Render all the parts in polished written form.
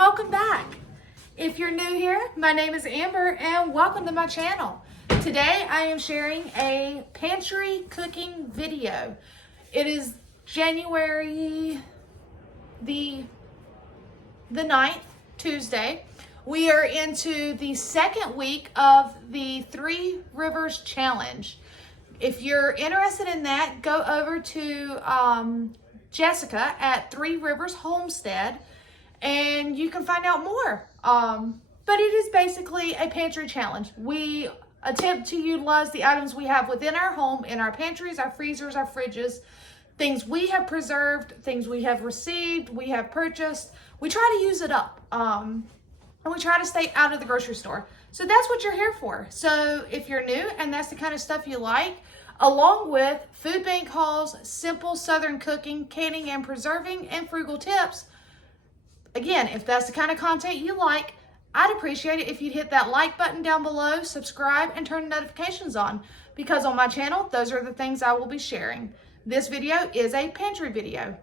welcome back. If you're new here, my name is Amber and welcome to my channel. Today I am sharing a pantry cooking video. It is January the 9th, Tuesday. We are into the second week of the Three Rivers Challenge. If you're interested in that, go over to Jessica at Three Rivers Homestead and you can find out more. But it is basically a pantry challenge. We attempt to utilize the items we have within our home, in our pantries, our freezers, our fridges, things we have preserved, things we have received, we have purchased. We try to use it up. And we try to stay out of the grocery store. So that's what you're here for. So if you're new and that's the kind of stuff you like, along with food bank hauls, simple Southern cooking, canning and preserving, and frugal tips, again, if that's the kind of content you like, I'd appreciate it if you'd hit that like button down below, subscribe, and turn notifications on, because on my channel, those are the things I will be sharing. This video is a pantry video.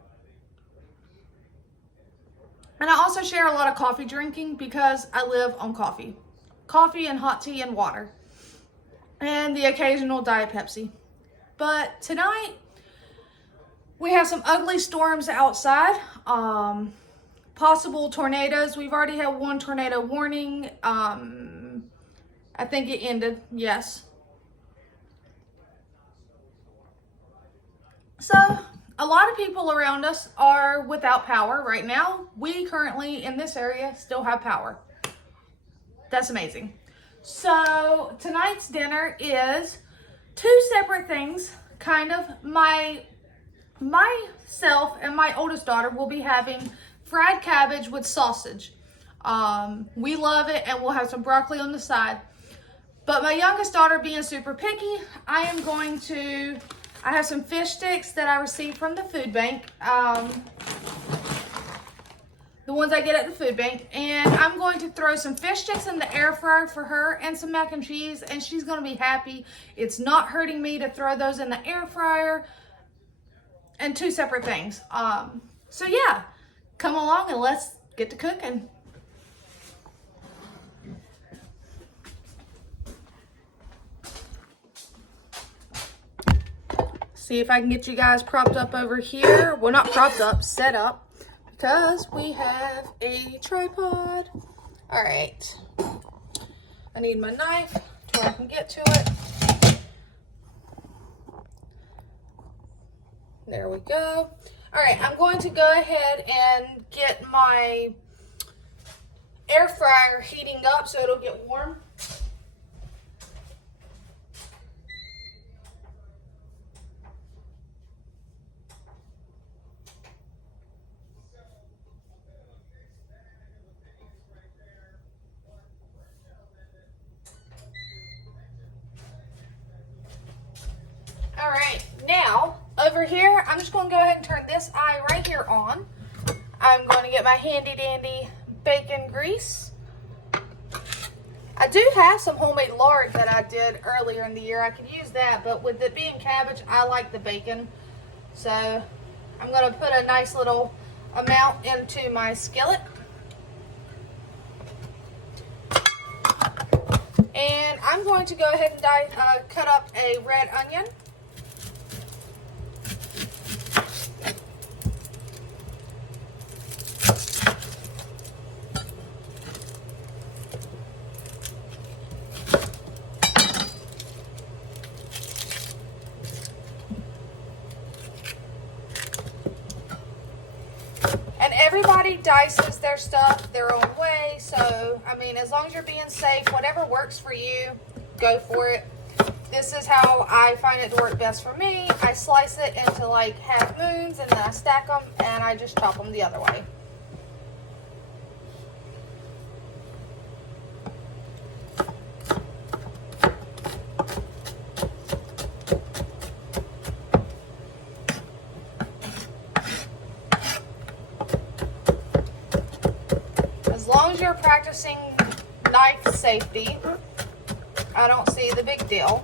And I also share a lot of coffee drinking because I live on coffee. Coffee and hot tea and water. And the occasional Diet Pepsi. But tonight, we have some ugly storms outside. Possible tornadoes. We've already had one tornado warning. I think it ended, yes. So, a lot of people around us are without power right now. We currently, in this area, still have power. That's amazing. So, tonight's dinner is two separate things. Kind of, myself and my oldest daughter will be having fried cabbage with sausage. We love it, and we'll have some broccoli on the side. But my youngest daughter, being super picky, I have some fish sticks that I received from the food bank. The ones I get at the food bank. And I'm going to throw some fish sticks in the air fryer for her and some mac and cheese, and she's going to be happy. It's not hurting me to throw those in the air fryer. And two separate things. So yeah, come along and let's get to cooking. See if I can get you guys propped up over here. Well, not propped up, set up, because we have a tripod. All right. I need my knife so I can get to it. There we go. All right, I'm going to go ahead and get my air fryer heating up so it'll get warm. All right, now over here, I'm just going to go ahead and turn this eye right here on. I'm going to get my handy dandy bacon grease. I do have some homemade lard that I did earlier in the year. I could use that, but with it being cabbage, I like the bacon. So I'm going to put a nice little amount into my skillet. And I'm going to go ahead and cut up a red onion. Everybody dices their stuff their own way, so I mean, as long as you're being safe, whatever works for you, go for it. This is how I find it to work best for me. I slice it into like half moons, and then I stack them, and I just chop them the other way. As long as you're practicing knife safety, I don't see the big deal.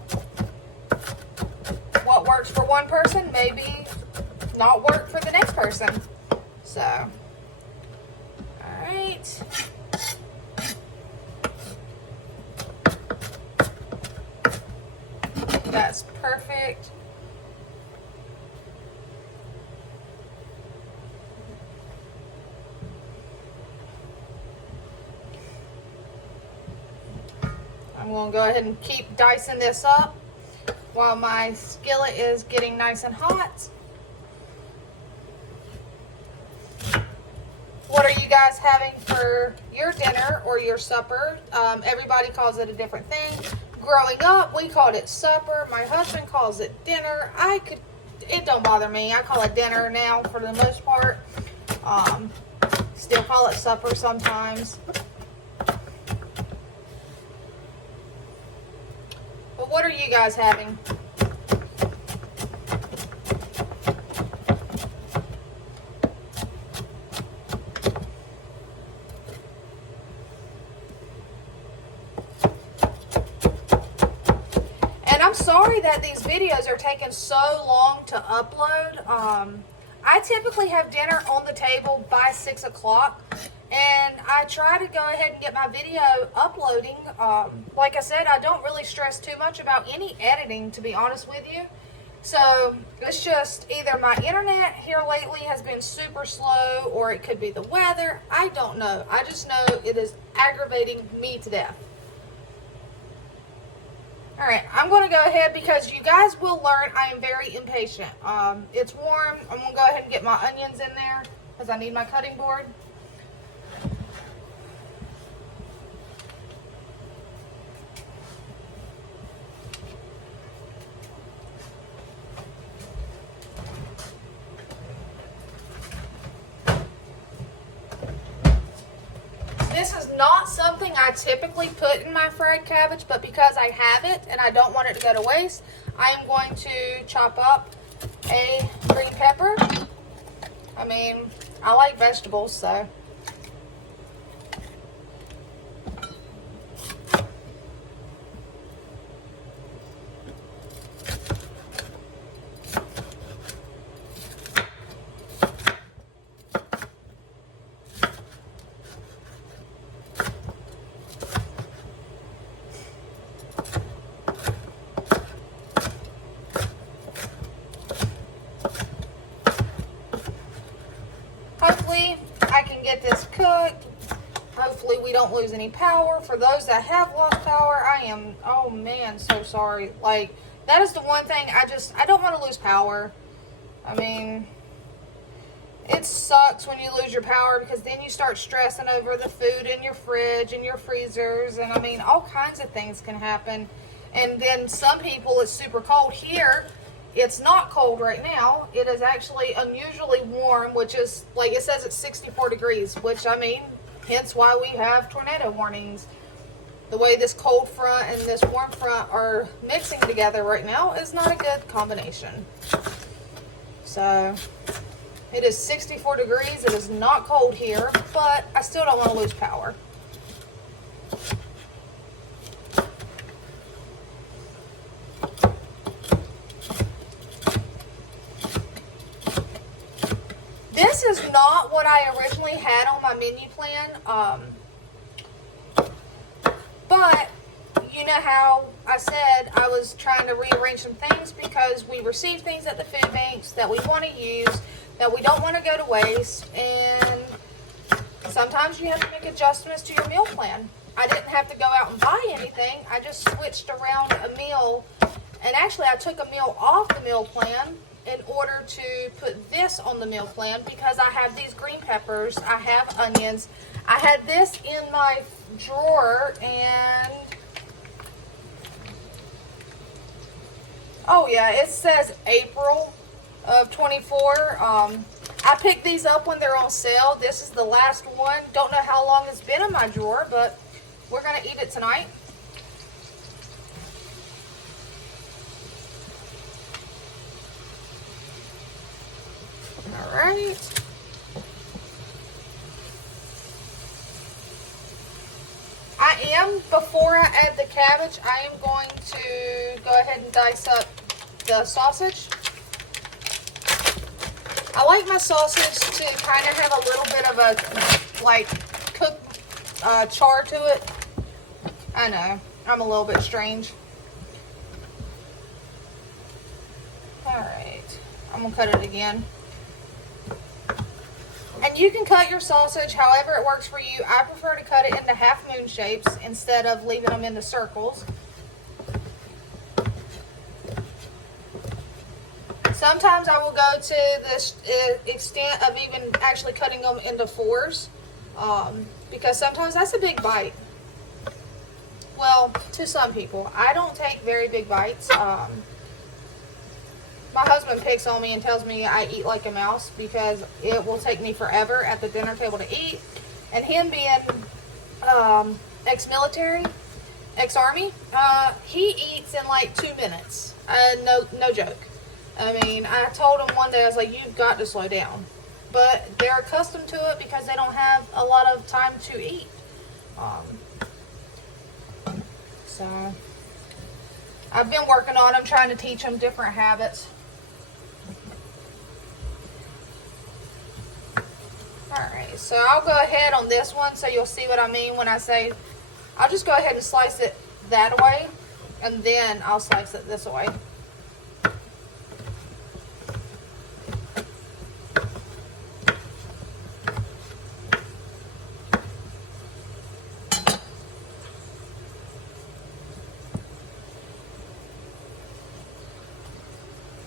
What works for one person maybe not work for the next person. So, alright. right. That's perfect. I'm going to go ahead and keep dicing this up while my skillet is getting nice and hot. What are you guys having for your dinner or your supper? Everybody calls it a different thing. Growing up, we called it supper. My husband calls it dinner. It don't bother me. I call it dinner now for the most part. Still call it supper sometimes. But what are you guys having? I'm sorry that these videos are taking so long to upload. I typically have dinner on the table by 6 o'clock, and I try to go ahead and get my video uploading. Like I said, I don't really stress too much about any editing, to be honest with you. So it's just either my internet here lately has been super slow, or it could be the weather. I don't know. I just know it is aggravating me to death. All right, I'm going to go ahead because you guys will learn I am very impatient. It's warm. I'm going to go ahead and get my onions in there because I need my cutting board. This is not something I typically put in my fried cabbage, but because I have it and I don't want it to go to waste, I am going to chop up a green pepper. I mean, I like vegetables, so. Hopefully I can get this cooked. Hopefully we don't lose any power. For those that have lost power, I am, oh man, so sorry. Like, that is the one thing I don't want to lose power. I mean, it sucks when you lose your power because then you start stressing over the food in your fridge and your freezers. And I mean, all kinds of things can happen. And then some people, it's super cold here. It's not cold right now. It is actually unusually warm, which is, like it says, it's 64 degrees, which, I mean, hence why we have tornado warnings. The way this cold front and this warm front are mixing together right now is not a good combination. So, it is 64 degrees. It is not cold here, but I still don't want to lose power. This is not what I originally had on my menu plan, but you know how I said I was trying to rearrange some things because we receive things at the food banks that we want to use, that we don't want to go to waste, and sometimes you have to make adjustments to your meal plan. I didn't have to go out and buy anything. I just switched around a meal, and actually I took a meal off the meal plan in order to put this on the meal plan because I have these green peppers, I have onions, I had this in my drawer, and oh yeah, it says April of 24. I picked these up when they're on sale. This is the last one. Don't know how long it's been in my drawer, but we're gonna eat it tonight. All right. Before I add the cabbage, I am going to go ahead and dice up the sausage. I like my sausage to kind of have a little bit of a, like, cook char to it. I know, I'm a little bit strange. Alright, I'm going to cut it again. And you can cut your sausage however it works for you. I prefer to cut it into half moon shapes instead of leaving them into circles. Sometimes I will go to this extent of even actually cutting them into fours, because sometimes that's a big bite. Well, to some people. I don't take very big bites. My husband picks on me and tells me I eat like a mouse because it will take me forever at the dinner table to eat. And him being ex-military, ex-army, he eats in like 2 minutes. No joke. I mean, I told him one day, I was like, you've got to slow down. But they're accustomed to it because they don't have a lot of time to eat. So, I've been working on them, trying to teach them different habits. Alright, so I'll go ahead on this one so you'll see what I mean when I say, I'll just go ahead and slice it that way, and then I'll slice it this way.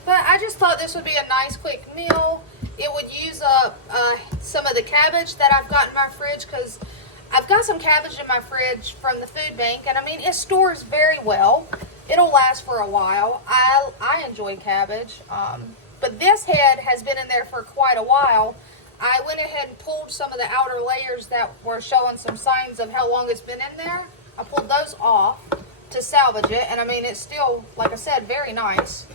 But I just thought this would be a nice quick meal. It would use up some of the cabbage that I've got in my fridge, because I've got some cabbage in my fridge from the food bank, and I mean, it stores very well. It'll last for a while. I enjoy cabbage, but this head has been in there for quite a while. I went ahead and pulled some of the outer layers that were showing some signs of how long it's been in there. I pulled those off to salvage it, and I mean, it's still, like I said, very nice.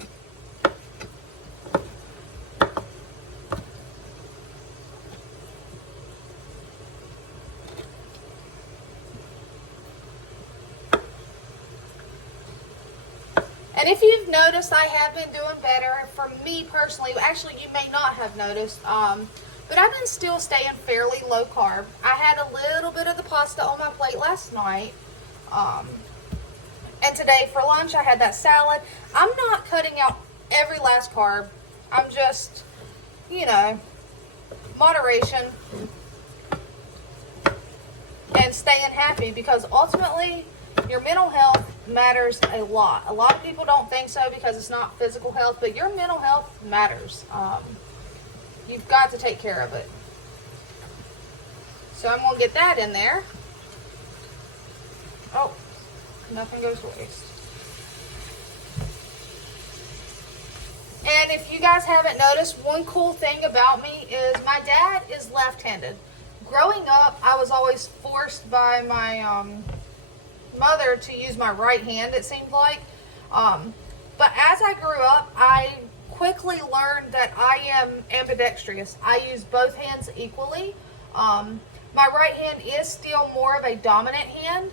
And if you've noticed, I have been doing better. For me personally, actually you may not have noticed, but I've been still staying fairly low carb. I had a little bit of the pasta on my plate last night, and today for lunch I had that salad. I'm not cutting out every last carb. I'm just, you know, moderation and staying happy, because ultimately your mental health matters a lot. A lot of people don't think so because it's not physical health, but your mental health matters. You've got to take care of it. So I'm going to get that in there. Oh, nothing goes to waste. And if you guys haven't noticed, one cool thing about me is my dad is left-handed. Growing up, I was always forced by my mother to use my right hand, it seemed like. But as I grew up, I quickly learned that I am ambidextrous. I use both hands equally. My right hand is still more of a dominant hand.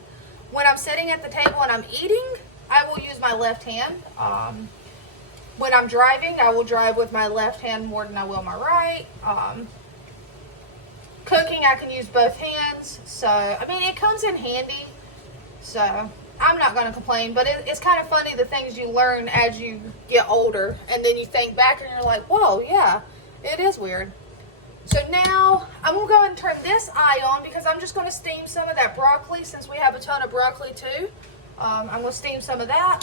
When I'm sitting at the table and I'm eating, I will use my left hand. When I'm driving, I will drive with my left hand more than I will my right. Cooking, I can use both hands. So, I mean, it comes in handy. So, I'm not going to complain, but it's kind of funny the things you learn as you get older, and then you think back and you're like, whoa, yeah, it is weird. So now, I'm going to go and turn this eye on because I'm just going to steam some of that broccoli, since we have a ton of broccoli too. I'm going to steam some of that.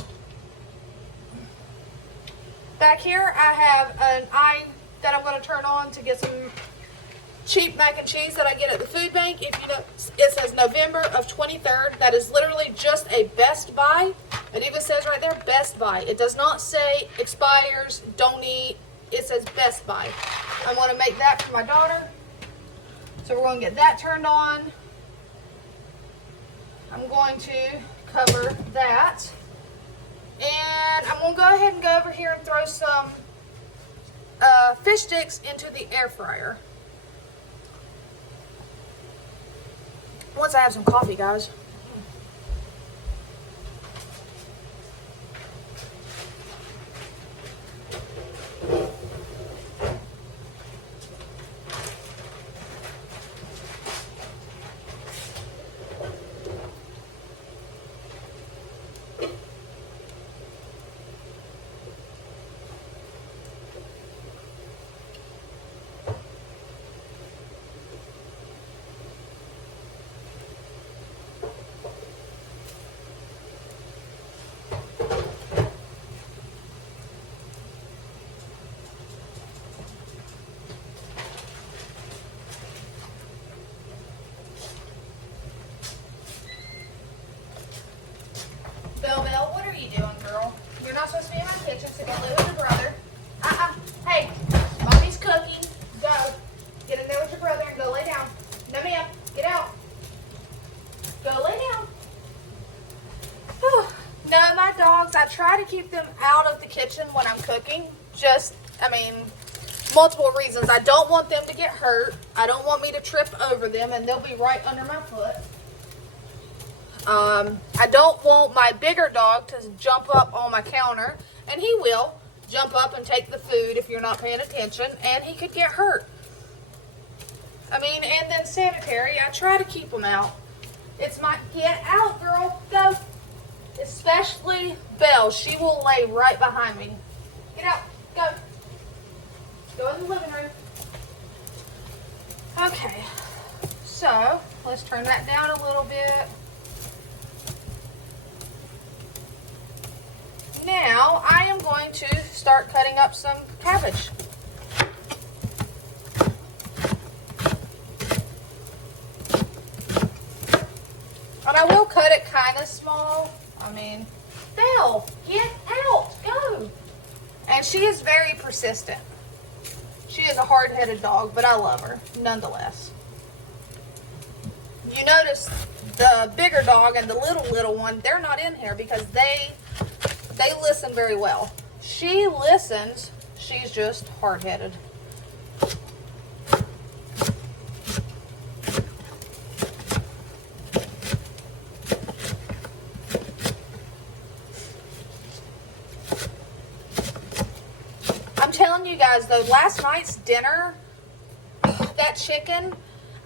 Back here, I have an eye that I'm going to turn on to get some cheap mac and cheese that I get at the food bank. If you know, it says November of 23rd. That is literally just a Best Buy. It even says right there, Best Buy. It does not say expires, don't eat. It says Best Buy. I want to make that for my daughter. So we're going to get that turned on. I'm going to cover that. And I'm going to go ahead and go over here and throw some fish sticks into the air fryer. Once I have some coffee, guys. to keep them out of the kitchen when I'm cooking. Multiple reasons. I don't want them to get hurt. I don't want me to trip over them and they'll be right under my foot. I don't want my bigger dog to jump up on my counter, and he will jump up and take the food if you're not paying attention, and he could get hurt. And then sanitary, I try to keep them out. It's my, get out, girl, go. Especially Belle, she will lay right behind me. Get out, go. Go in the living room. Okay, so let's turn that down a little bit. Now I am going to start cutting up some cabbage. And I will cut it kind of small. Belle, get out, go. And she is very persistent. She is a hard-headed dog, but I love her nonetheless. You notice the bigger dog and the little one, they're not in here because they listen very well. She listens, she's just hard-headed. I'm telling you guys though, last night's dinner, that chicken,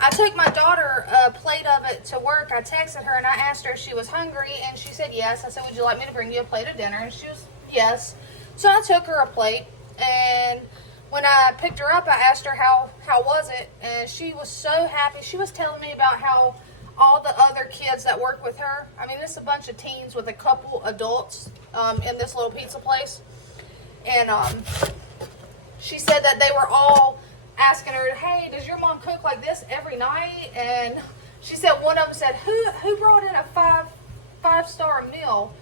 I took my daughter a plate of it to work. I texted her and I asked her if she was hungry, and she said yes. I said, would you like me to bring you a plate of dinner? And she was yes. So I took her a plate, and when I picked her up, I asked her how was it, and she was so happy. She was telling me about how all the other kids that work with her, it's a bunch of teens with a couple adults in this little pizza place, and she said that they were all asking her, hey, does your mom cook like this every night? And she said one of them said, who brought in a five-star meal?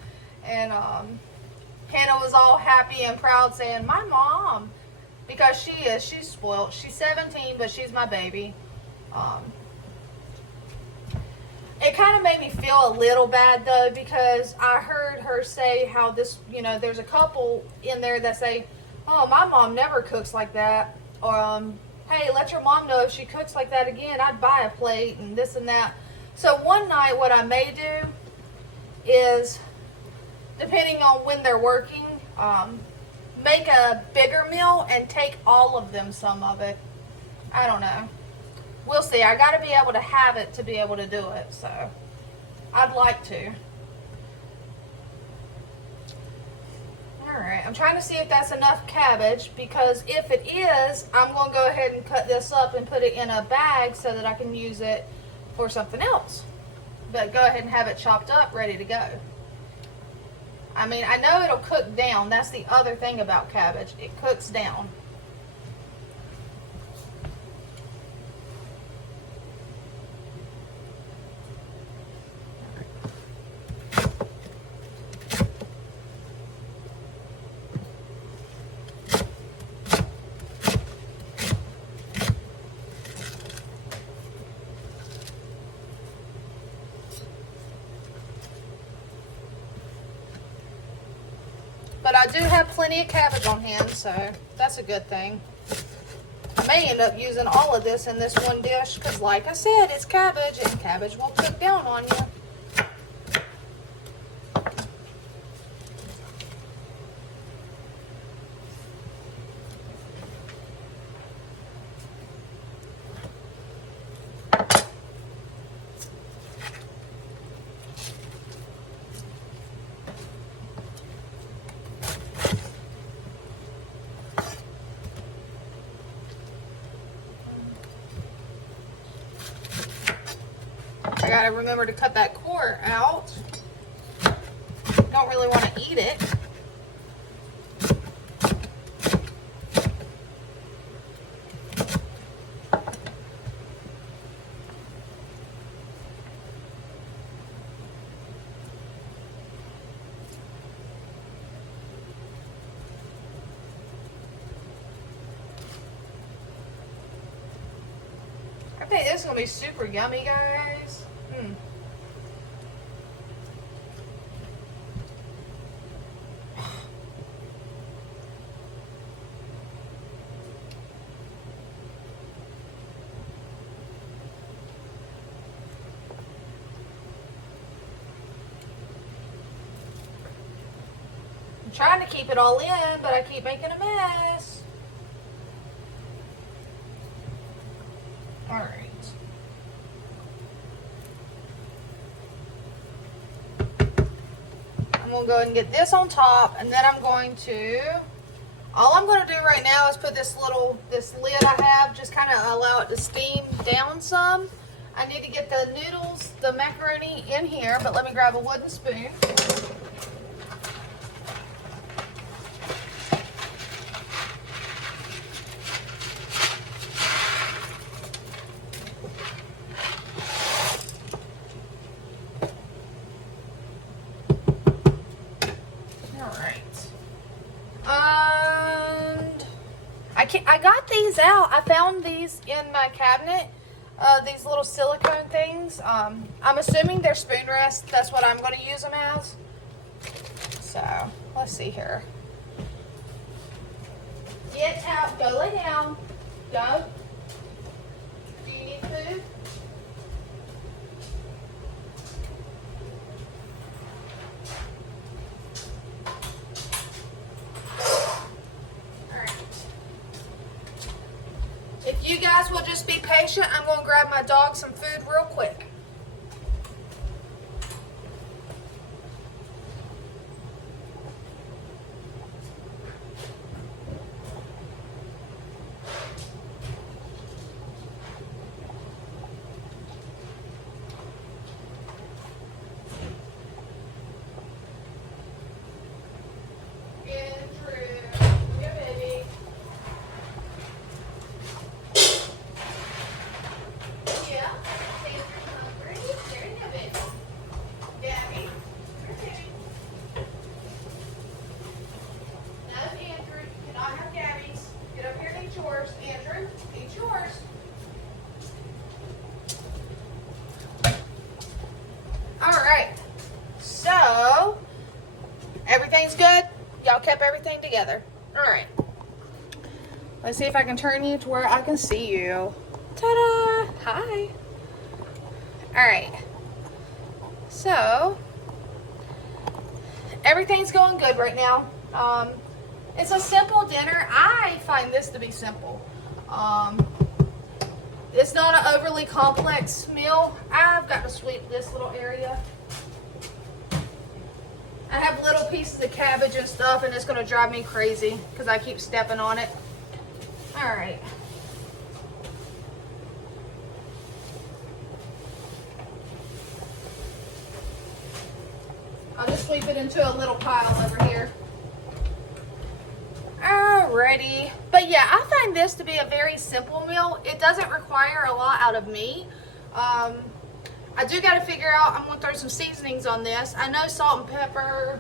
And Hannah was all happy and proud saying, my mom, because she's spoiled. She's 17, but she's my baby. It kind of made me feel a little bad though, because I heard her say how this, there's a couple in there that say, oh, my mom never cooks like that. Or, hey, let your mom know if she cooks like that again, I'd buy a plate and this and that. So one night what I may do is, depending on when they're working, make a bigger meal and take all of them some of it. I don't know. We'll see. I got to be able to have it to be able to do it. So I'd like to. Alright, I'm trying to see if that's enough cabbage, because if it is, I'm going to go ahead and cut this up and put it in a bag so that I can use it for something else. But go ahead and have it chopped up, ready to go. I know it'll cook down. That's the other thing about cabbage. It cooks down. But I do have plenty of cabbage on hand, so that's a good thing. I may end up using all of this in this one dish, because like I said, it's cabbage, and cabbage will cook down on you. I gotta remember to cut that core out. Don't really want to eat it. I think this is gonna be super yummy, guys. trying to keep it all in, but I keep making a mess. All right. I'm going to go ahead and get this on top, and then I'm going to, all I'm going to do right now is put this lid I have, just kind of allow it to steam down some. I need to get the noodles, the macaroni in here, but let me grab a wooden spoon. I got these out. I found these in my cabinet, these little silicone things. I'm assuming they're spoon rests. That's what I'm going to use them as. So, let's see here. Get out. Go lay down. Go. Do you need food? If you guys will just be patient, I'm going to grab my dog some food real quick. Everything's good? Y'all kept everything together. Alright. Let's see if I can turn you to where I can see you. Ta-da! Hi. Alright. So, everything's going good right now. It's a simple dinner. I find this to be simple. It's not an overly complex meal. I've got to sweep this little area. I have little pieces of cabbage and stuff, and it's going to drive me crazy because I keep stepping on it. All right. I'll just sweep it into a little pile over here. Alrighty. But yeah, I find this to be a very simple meal. It doesn't require a lot out of me. I do got to figure out, I'm going to throw some seasonings on this. I know salt and pepper,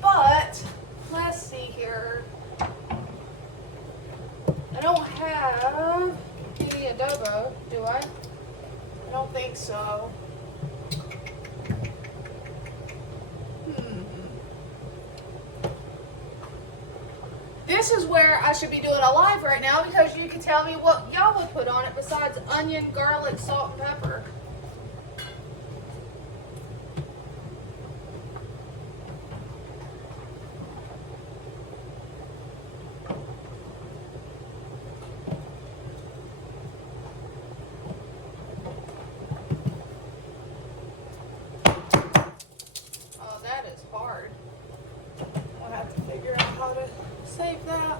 but let's see here. I don't have any adobo, do I? I don't think so. This is where I should be doing a live right now because you can tell me what y'all would put on it besides onion, garlic, salt, and pepper. Oh, that is hard. I'll have to figure out how to save that.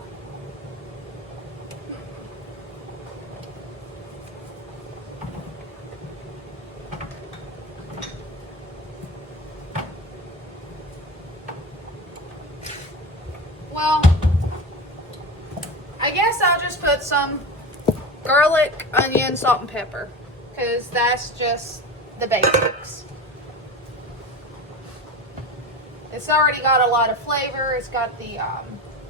Well, I guess I'll just put some garlic, onion, salt, and pepper because that's just the basics. It's already got a lot of flavor. It's got the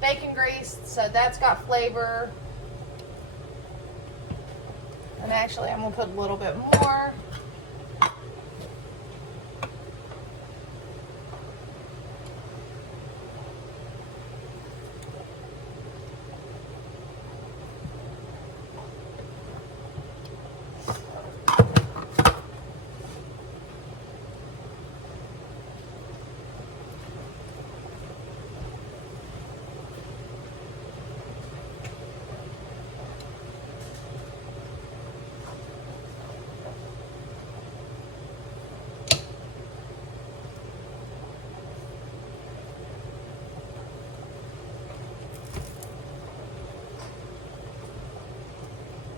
bacon grease, so that's got flavor. And actually, I'm going to put a little bit more.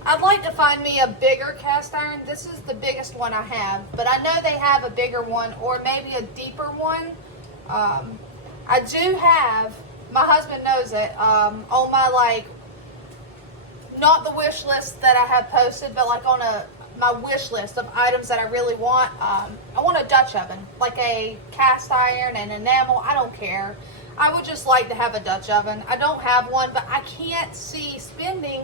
I'd like to find me a bigger cast iron. This is the biggest one I have, but I know they have a bigger one or maybe a deeper one. I do have, my husband knows it, on my, like, not the wish list that I have posted, but like on my wish list of items that I really want. I want a Dutch oven, like a cast iron and enamel. I don't care. I would just like to have a Dutch oven. I don't have one, but I can't see spending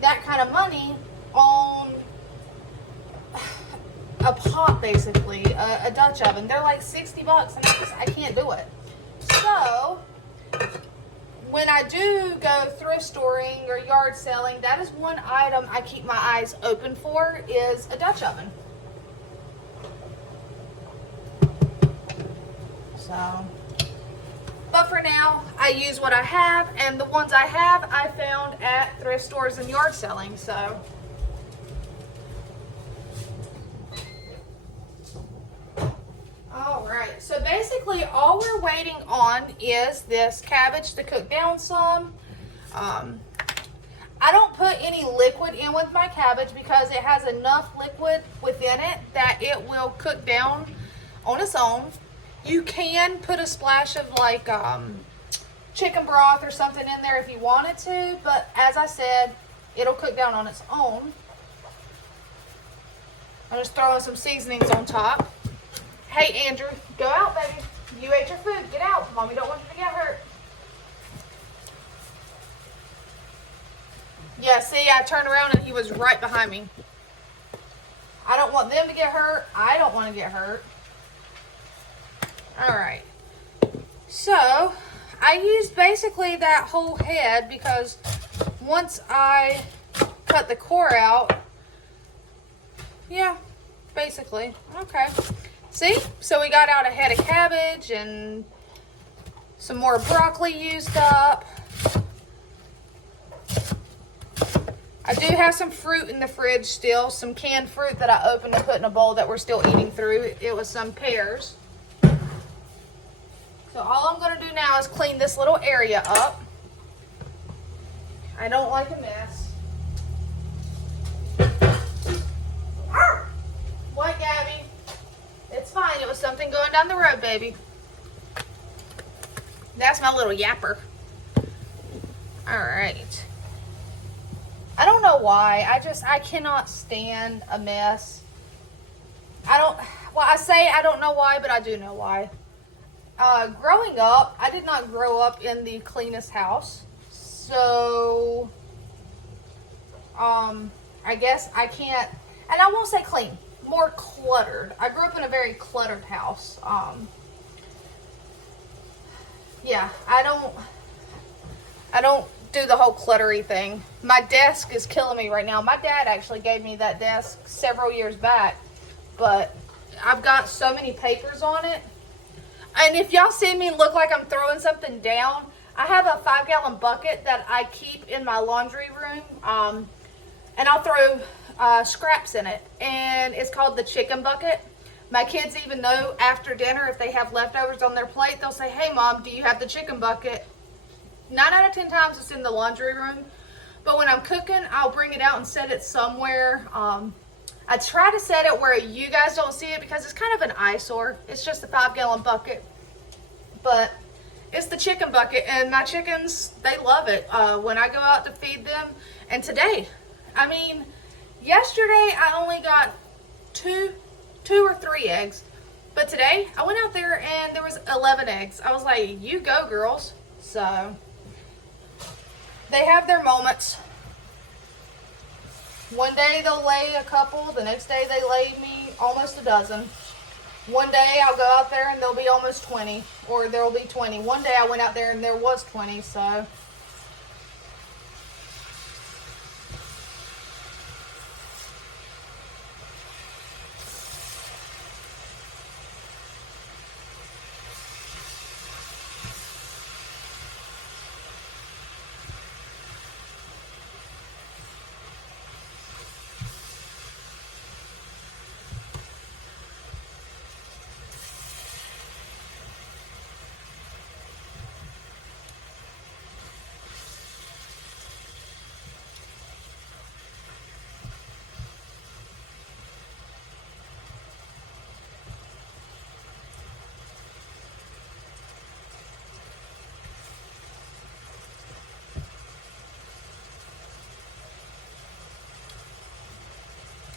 that kind of money on a pot, basically, a Dutch oven. They're like 60 bucks, and I can't do it. So when I do go thrift storing or yard selling, that is one item I keep my eyes open for, is a Dutch oven. So, but for now, I use what I have, and the ones I have, I found at thrift stores and yard selling, so. All right, so basically all we're waiting on is this cabbage to cook down some. I don't put any liquid in with my cabbage because it has enough liquid within it that it will cook down on its own. You can put a splash of like chicken broth or something in there if you wanted to, but as I said, it'll cook down on its own. I'm just throwing some seasonings on top. Hey, Andrew, go out, baby. You ate your food. Get out. Mommy don't want you to get hurt. Yeah, see, I turned around and he was right behind me. I don't want them to get hurt. I don't want to get hurt. All right. So, I used basically that whole head because once I cut the core out, yeah, basically. Okay. See? So we got out a head of cabbage and some more broccoli used up. I do have some fruit in the fridge still, some canned fruit that I opened and put in a bowl that we're still eating through. It was some pears. So all I'm going to do now is clean this little area up. I don't like a mess. What, Gabby? It's fine. It was something going down the road, baby. That's my little yapper. All right. I don't know why. I cannot stand a mess. I say I don't know why, but I do know why. Growing up, I did not grow up in the cleanest house. So, I guess I can't, and I won't say clean, more cluttered. I grew up in a very cluttered house. Yeah, I don't do the whole cluttery thing. My desk is killing me right now. My dad actually gave me that desk several years back, but I've got so many papers on it. And if y'all see me look like I'm throwing something down, I have a 5-gallon bucket that I keep in my laundry room, and I'll throw scraps in it, and it's called the chicken bucket. My kids even know after dinner if they have leftovers on their plate, they'll say, "Hey Mom, do you have the chicken bucket?" 9 out of 10 times it's in the laundry room, but when I'm cooking, I'll bring it out and set it somewhere. I try to set it where you guys don't see it because it's kind of an eyesore. It's just a 5-gallon bucket, but it's the chicken bucket, and my chickens, they love it when I go out to feed them. And today, I mean, yesterday I only got two or three eggs, but today I went out there and there was 11 eggs. I was like, you go girls. So they have their moments. One day they'll lay a couple, the next day they lay me almost a dozen. One day I'll go out there and there'll be almost 20, or there'll be 20. One day I went out there and there was 20, so.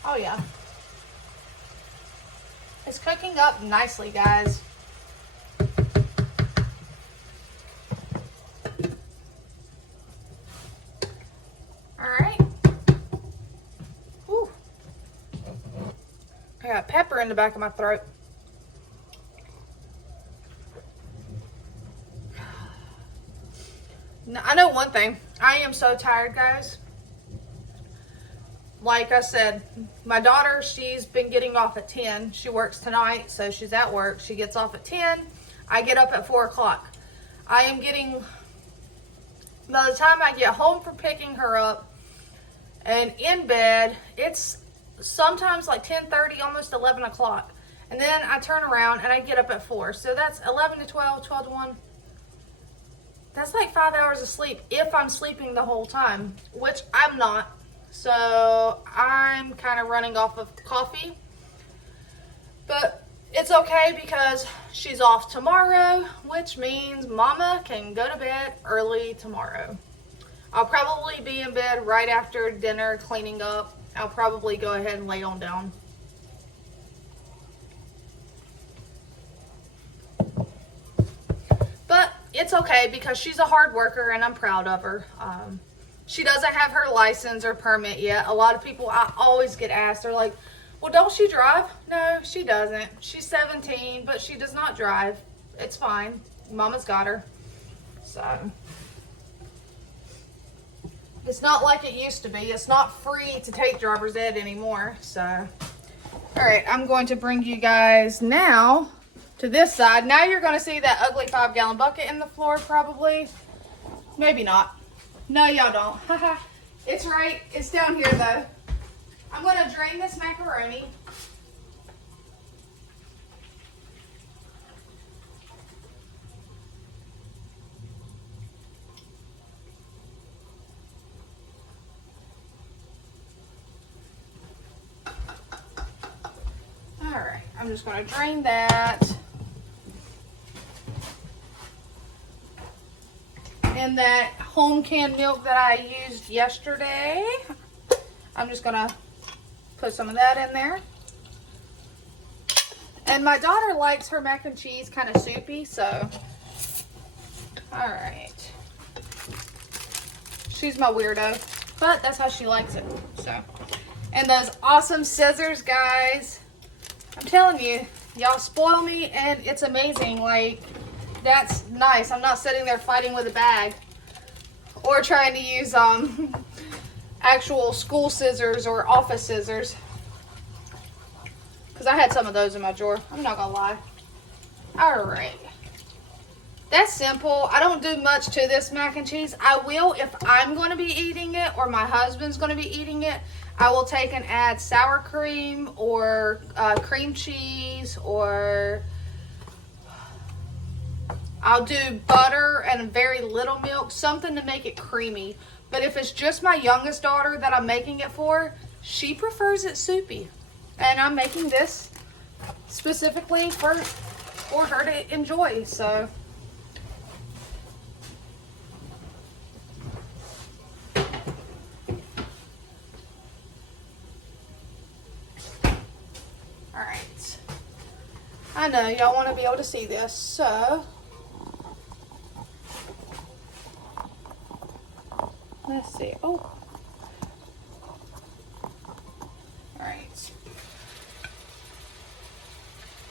Oh yeah. It's cooking up nicely, guys. All right. Whew. I got pepper in the back of my throat. Now, I know one thing. I am so tired, guys. Like I said, my daughter, she's been getting off at 10. She works tonight, so she's at work. She gets off at 10. I get up at 4 o'clock. I am getting, by the time I get home from picking her up and in bed, it's sometimes like 10:30, almost 11 o'clock. And then I turn around and I get up at 4. So that's 11 to 12, 12 to 1. That's like 5 hours of sleep if I'm sleeping the whole time, which I'm not. So I'm kind of running off of coffee, but it's okay because she's off tomorrow, which means Mama can go to bed early tomorrow. I'll probably be in bed right after dinner, cleaning up. I'll probably go ahead and lay on down. But it's okay because she's a hard worker and I'm proud of her. She doesn't have her license or permit yet. A lot of people, I always get asked, they're like, well, don't she drive? No, she doesn't. She's 17, but she does not drive. It's fine. Mama's got her. So, it's not like it used to be. It's not free to take driver's ed anymore. So, all right, I'm going to bring you guys now to this side. Now you're going to see that ugly 5-gallon bucket in the floor probably. Maybe not. No, y'all don't. Haha. It's right. It's down here, though. I'm going to drain this macaroni. All right. I'm just going to drain that. And that home canned milk that I used yesterday, I'm just gonna put some of that in there. And my daughter likes her mac and cheese kind of soupy, so all right. She's my weirdo, but that's how she likes it. So, and those awesome scissors, guys. I'm telling you, y'all spoil me, and it's amazing. Like, that's nice. I'm not sitting there fighting with a bag or trying to use actual school scissors or office scissors, because I had some of those in my drawer. I'm not gonna lie. All right, that's simple. I don't do much to this mac and cheese. I will if I'm going to be eating it or my husband's going to be eating it. I will take and add sour cream or cream cheese, or I'll do butter and very little milk, something to make it creamy. But if it's just my youngest daughter that I'm making it for, she prefers it soupy. And I'm making this specifically for her to enjoy, so. All right. I know y'all want to be able to see this, so. Let's see. Oh. All right.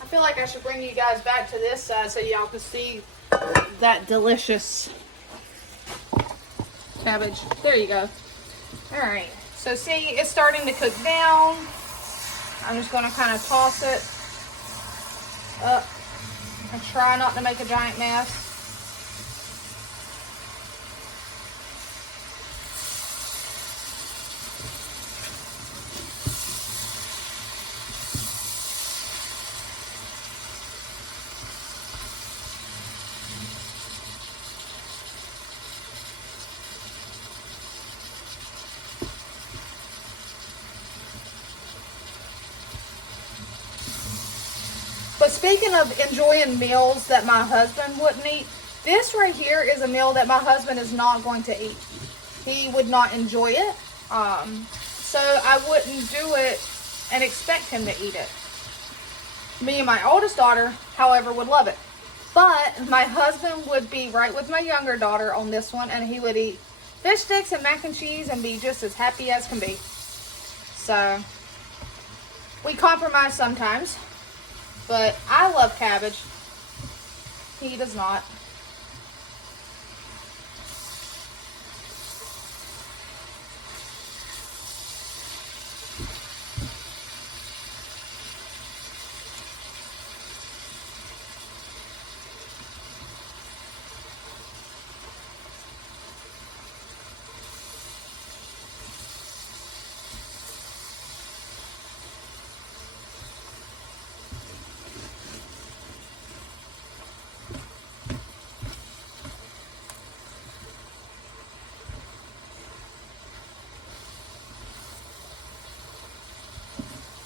I feel like I should bring you guys back to this side so y'all can see that delicious cabbage. There you go. All right. So see, it's starting to cook down. I'm just going to kind of toss it up and try not to make a giant mess. But speaking of enjoying meals that my husband wouldn't eat, this right here is a meal that my husband is not going to eat. He would not enjoy it. So I wouldn't do it and expect him to eat it. Me and my oldest daughter, however, would love it. But my husband would be right with my younger daughter on this one, and he would eat fish sticks and mac and cheese and be just as happy as can be. So we compromise sometimes, but I love cabbage. He does not.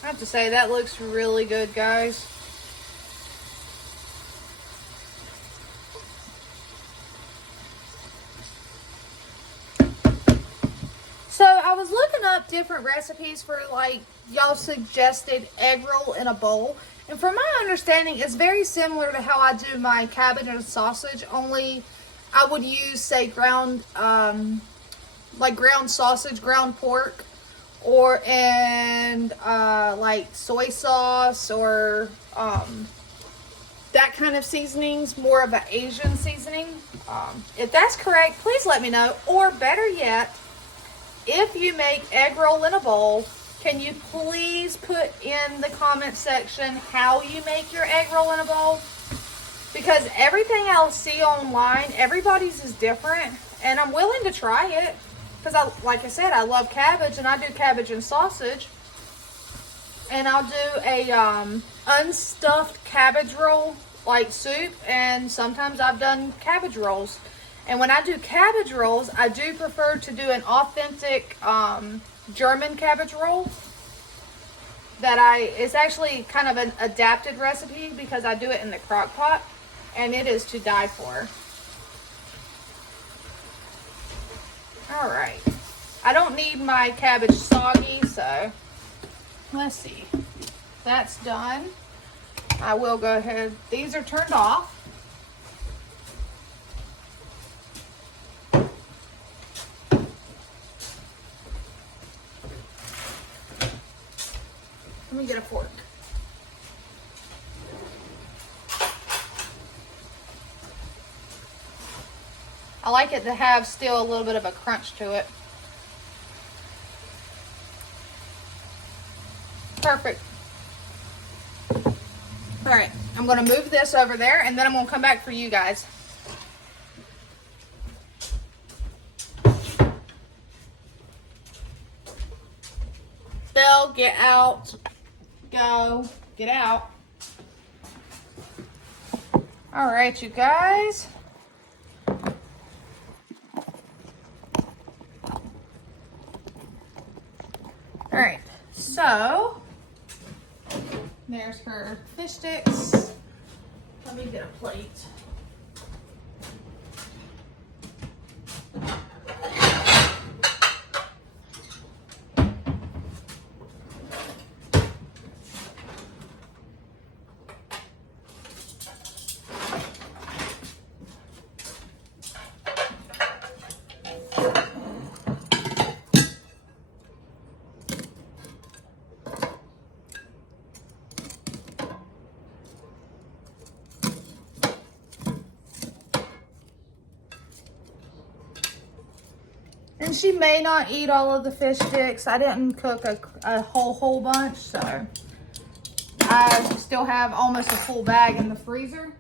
I have to say, that looks really good, guys. So I was looking up different recipes for, like, y'all suggested egg roll in a bowl. And from my understanding, it's very similar to how I do my cabbage and sausage, only I would use, say, ground sausage, ground pork, or like soy sauce or that kind of seasonings, more of an Asian seasoning. If that's correct, please let me know. Or better yet, if you make egg roll in a bowl, can you please put in the comment section how you make your egg roll in a bowl? Because everything I'll see online, everybody's is different, and I'm willing to try it. Because, like I said, I love cabbage, and I do cabbage and sausage. And I'll do a unstuffed cabbage roll, like soup, and sometimes I've done cabbage rolls. And when I do cabbage rolls, I do prefer to do an authentic German cabbage roll. It's actually kind of an adapted recipe because I do it in the crock pot, and it is to die for. All right, I don't need my cabbage soggy, so let's see. That's done. I will go ahead. These are turned off. Let me get a fork. I like it to have still a little bit of a crunch to it. Perfect. All right, I'm gonna move this over there, and then I'm gonna come back for you guys. Bill, get out. Go. Get out. All right, you guys. All right, so there's her fish sticks. Let me get a plate. And she may not eat all of the fish sticks. I didn't cook a whole bunch, so I still have almost a full bag in the freezer.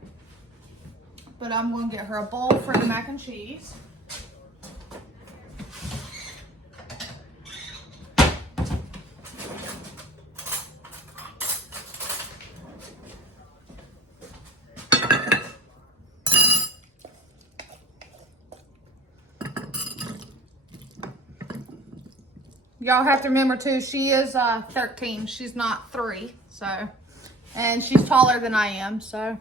But I'm going to get her a bowl for the mac and cheese. Y'all have to remember too, she is 13. She's not 3, so, and she's taller than I am, so.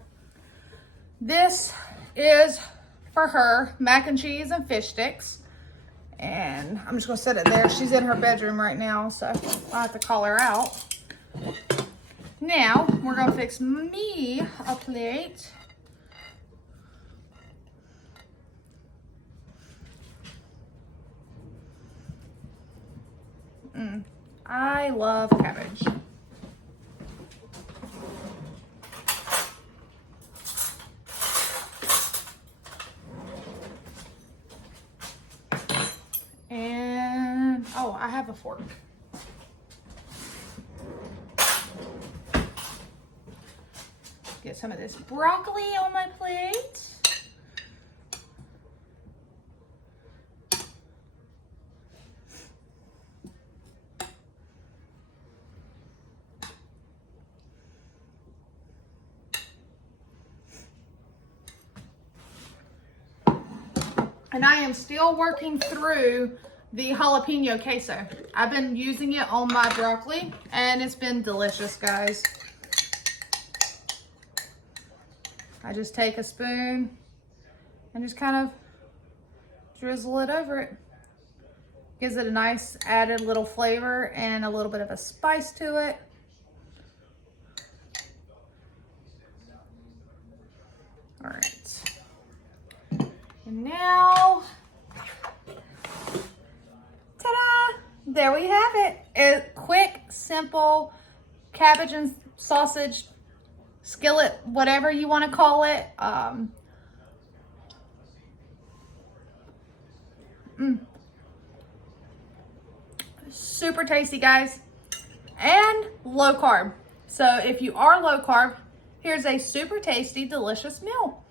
This is for her, mac and cheese and fish sticks. And I'm just gonna set it there. She's in her bedroom right now, so I'll have to call her out. Now, we're gonna fix me a plate. I love cabbage. And, oh, I have a fork. Get some of this broccoli on my plate. And I am still working through the jalapeno queso. I've been using it on my broccoli and it's been delicious, guys. I just take a spoon and just kind of drizzle it over it. Gives it a nice added little flavor and a little bit of a spice to it. All right. And now, ta-da! There we have it. A quick, simple cabbage and sausage skillet, whatever you want to call it. Super tasty, guys, and low carb. So if you are low carb, here's a super tasty, delicious meal.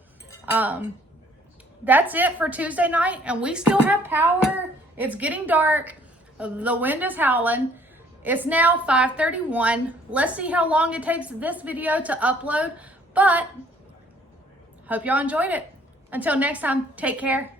That's it for Tuesday night, and we still have power. It's getting dark. The wind is howling. It's now 5:31. Let's see how long it takes this video to upload, but hope y'all enjoyed it. Until next time, take care.